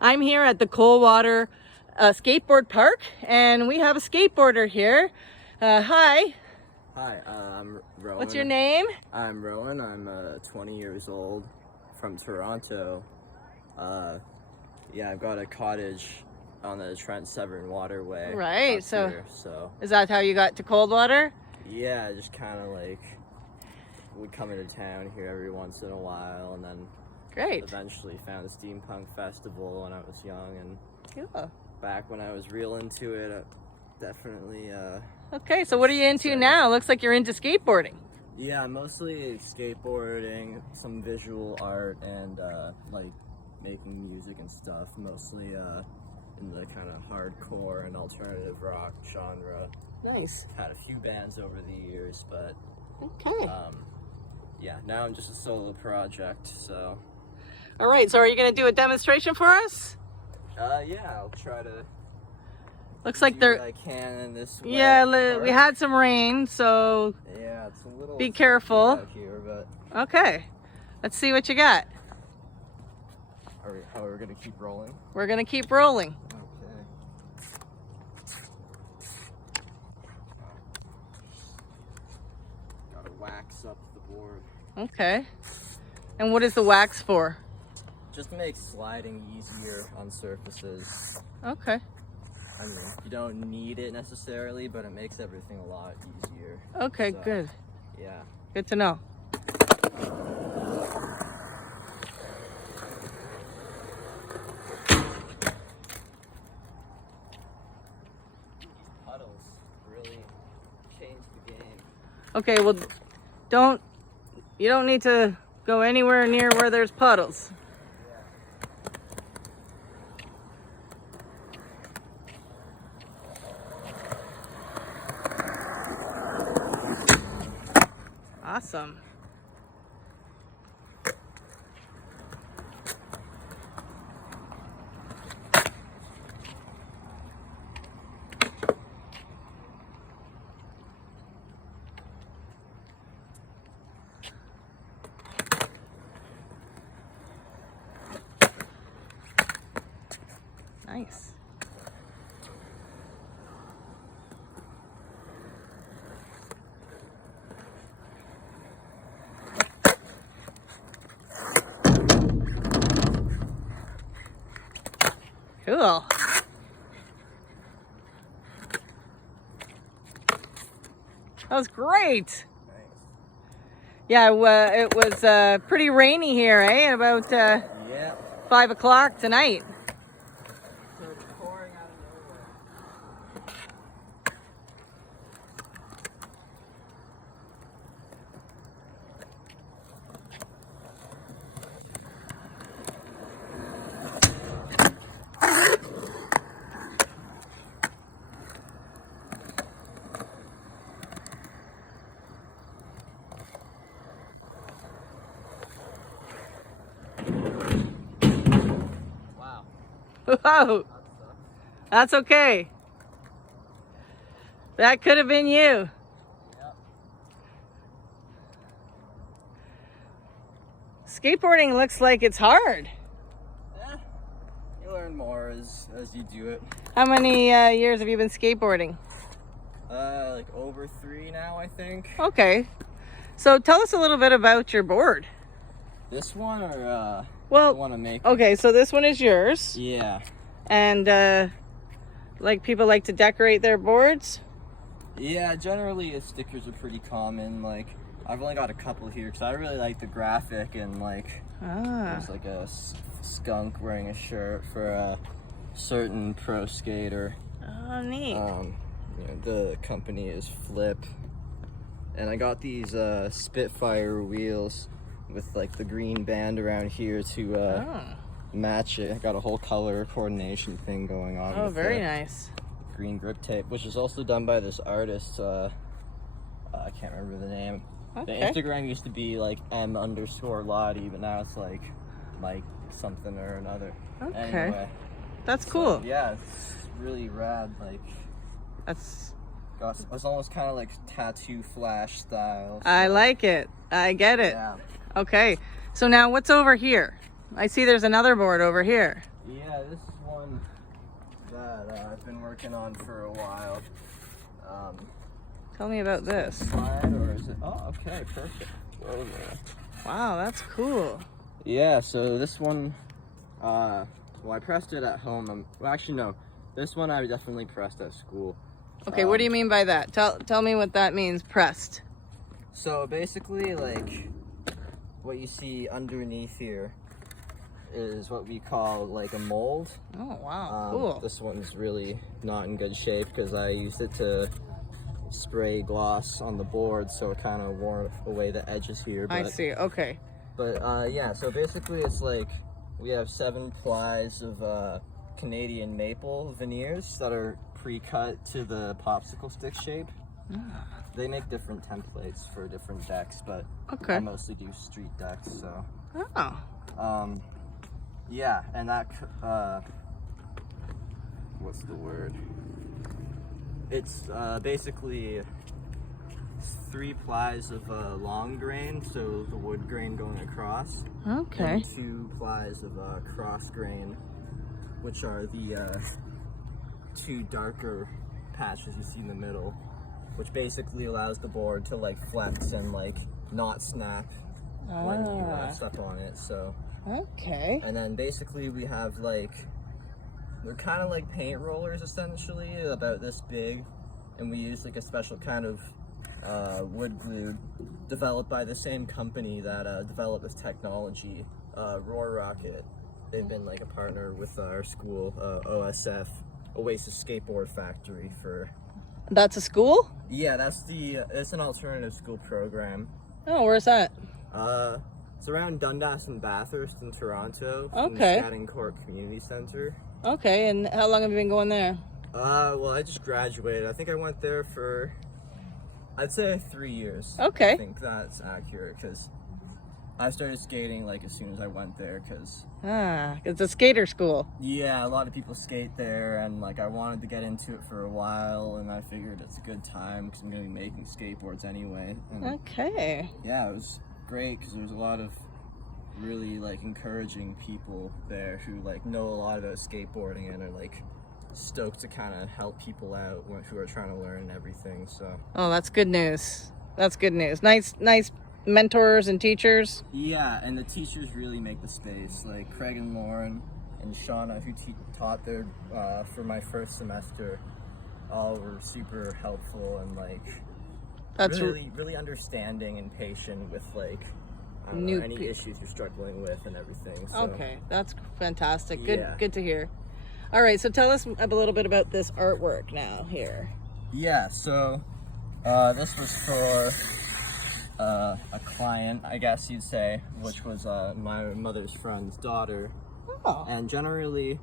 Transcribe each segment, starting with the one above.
I'm here at the Coldwater Skateboard Park, and we have a skateboarder here. Hi. Hi, I'm Rowan. What's your name? I'm Rowan. I'm 20 years old from Toronto. Yeah, I've got a cottage on the Trent Severn Waterway. Right, so is that how you got to Coldwater? Yeah, just kind of like would come into town here every once in a while, and then Great. eventually found the steampunk festival when I was young, and Cool. back when I was real into it, definitely. Okay, so what are you into now? Looks like you're into skateboarding. Yeah, mostly skateboarding, some visual art, and like making music and stuff. Mostly in the kind of hardcore and alternative rock genre. Nice. Had a few bands over the years, but Okay. yeah, now I'm just a solo project. So. All right. So are you going to do a demonstration for us? Yeah, I'll try to. Looks like do they're. what I can in this. Yeah, we had some rain, so yeah, it's a little. be careful. Out here, but. Okay. Let's see what you got. Are we gonna keep rolling? We're going to keep rolling. Okay. Gotta wax up the board. Okay. And what is the wax for? Just makes sliding easier on surfaces. Okay. I mean, you don't need it necessarily, but it makes everything a lot easier. Okay, So, good. Yeah. Good to know. Puddles really changed the game. Okay, well, you don't need to go anywhere near where there's puddles. Awesome. Nice. Cool. That was great. Thanks. Yeah, it was pretty rainy here, eh? About Yeah. 5 o'clock tonight. Started pouring out of nowhere. Wow. Whoa, that's okay. That could have been you. Yep. Skateboarding looks like it's hard. Yeah. You learn more as you do it. How many years have you been skateboarding? Like over 3 now, I think. Okay. So tell us a little bit about your board. This one or Well, the one I'm making? okay, so this one is yours. Yeah. And like people like to decorate their boards. Yeah, generally stickers are pretty common. Like, I've only got a couple here because I really like the graphic, and like there's like a skunk wearing a shirt for a certain pro skater. Oh, neat. You know, the company is Flip, and I got these Spitfire wheels with like the green band around here to match it. I got a whole color coordination thing going on. Oh, with very the nice. green grip tape, which is also done by this artist. I can't remember the name. Okay. The Instagram used to be like M_Lottie, but now it's like Mike something or another. Okay. Anyway, That's cool. so, yeah, it's really rad. Like, That's. it's almost kind of like tattoo flash style. I like it. I get it. Yeah. Okay. So now what's over here? I see there's another board over here. Yeah, this is one that I've been working on for a while. Tell me about this. Slide, or is it? Oh, okay, perfect. Over. Wow, that's cool. Yeah, so this one, well, I pressed it at home. Well, actually, no. This one I definitely pressed at school. Okay, what do you mean by that? Tell me what that means, pressed. So basically, like, what you see underneath here is what we call like a mold. Oh, wow, cool. This one's really not in good shape because I used it to spray gloss on the board, so it kind of wore away the edges here. But, I see, okay. But yeah, so basically it's like we have 7 plies of Canadian maple veneers that are pre-cut to the popsicle stick shape. They make different templates for different decks, but okay. I mostly do street decks, so. Oh. Yeah, and that, what's the word? It's basically 3 plies of long grain, so the wood grain going across. Okay. And 2 plies of cross grain, which are the 2 darker patches you see in the middle, which basically allows the board to like flex and like not snap when you step on it. So. Okay. And then basically we have like, they're kind of like paint rollers essentially, about this big, and we use like a special kind of wood glue developed by the same company that developed this technology, Roar Rocket. They've been like a partner with our school, OSF, Oasis Skateboard Factory, for. That's a school? Yeah, it's an alternative school program. Oh, where's that? It's around Dundas and Bathurst in Toronto. Okay. In the Scadding Court Community Center. Okay, and how long have you been going there? Well, I just graduated. I think I went there for, I'd say 3 years. Okay. I think that's accurate because I started skating like as soon as I went there because. It's a skater school. Yeah, a lot of people skate there, and like I wanted to get into it for a while, and I figured it's a good time because I'm gonna be making skateboards anyway. And okay. yeah, it was great because there was a lot of really like encouraging people there who like know a lot about skateboarding and are like stoked to kind of help people out who are trying to learn and everything. So. Oh, that's good news. That's good news. Nice mentors and teachers. Yeah, and the teachers really make the space. Like Craig and Lauren and Shauna, who taught there for my first semester, all were super helpful and like. That's really understanding and patient with like any issues you're struggling with and everything. So. Okay, that's fantastic. Good to hear. All right, so tell us a little bit about this artwork now here. Yeah, so this was for a client, I guess you'd say, which was my mother's friend's daughter. Oh. And generally,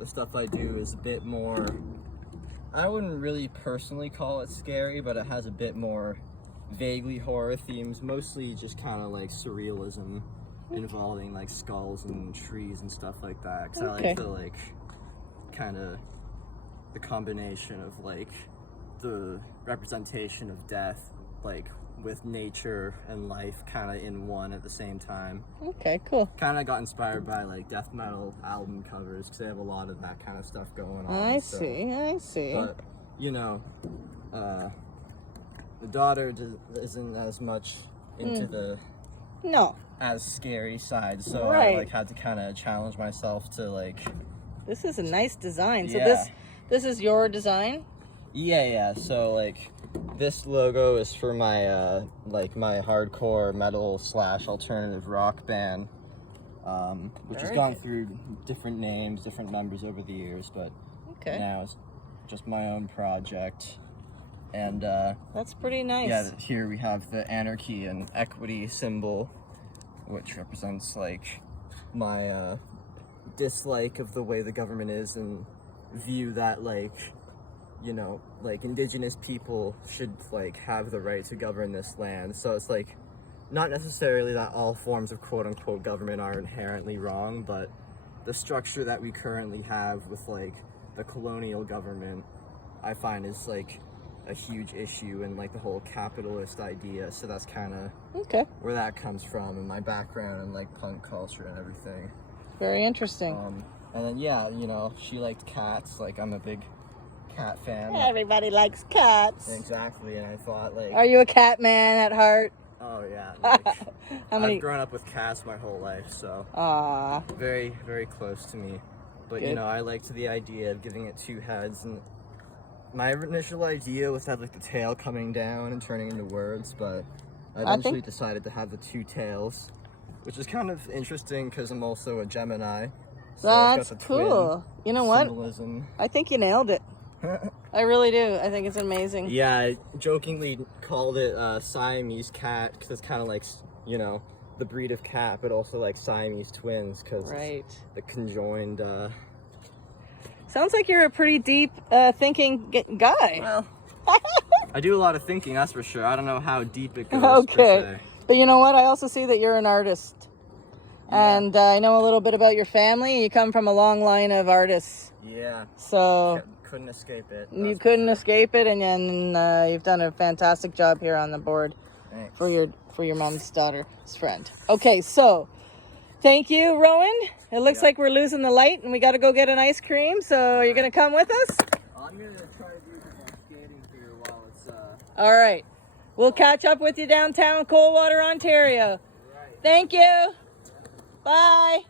the stuff I do is a bit more. I wouldn't really personally call it scary, but it has a bit more vaguely horror themes, mostly just kind of like surrealism involving like skulls and trees and stuff like that. Because I like the like kind of the combination of like the representation of death, like with nature and life kind of in one at the same time. Okay, cool. Kind of got inspired by like death metal album covers because they have a lot of that kind of stuff going on. I see. But, you know, the daughter isn't as much into the as scary side, so I like had to kind of challenge myself to like. This is a nice design. So yeah. this is your design? Yeah. So like. This logo is for my like my hardcore metal / alternative rock band, which has gone through different names, different numbers over the years, but now it's just my own project. And that's pretty nice. Yeah, here we have the anarchy and equity symbol, which represents like my dislike of the way the government is and view that like. You know, like indigenous people should like have the right to govern this land. So it's like not necessarily that all forms of quote unquote government are inherently wrong, but the structure that we currently have with like the colonial government, I find is like a huge issue in like the whole capitalist idea. So that's kind of where that comes from and my background and like punk culture and everything. Very interesting. And then, yeah, you know, she liked cats. Like, I'm a big cat fan. Everybody likes cats. Exactly, and I thought, like... Are you a cat man at heart? Oh, yeah. Like, How many... I've grown up with cats my whole life, so... Aww. Very, very close to me. But, Good. you know, I liked the idea of giving it 2 heads, and my initial idea was to have, like, the tail coming down and turning into words, but I eventually decided to have the 2 tails, which is kind of interesting because I'm also a Gemini. So That's cool. You know what? Symbolism. I think you nailed it. I really do. I think it's amazing. Yeah, I jokingly called it Siamese cat because it's kind of like, you know, the breed of cat, but also like Siamese twins because the conjoined. Sounds like you're a pretty deep thinking guy. Well, I do a lot of thinking, that's for sure. I don't know how deep it goes. Okay. Per se. But you know what? I also see that you're an artist. Yeah. And I know a little bit about your family. You come from a long line of artists. Yeah. So couldn't escape it. You couldn't escape it, and you've done a fantastic job here on the board. Thanks. For your mom's daughter's friend. Okay, so thank you, Rowan. It looks like we're losing the light, and we got to go get an ice cream. So you're gonna come with us? I'm gonna try to do some skating here while it's. All right. We'll catch up with you downtown Coldwater, Ontario. Right. Thank you. Bye.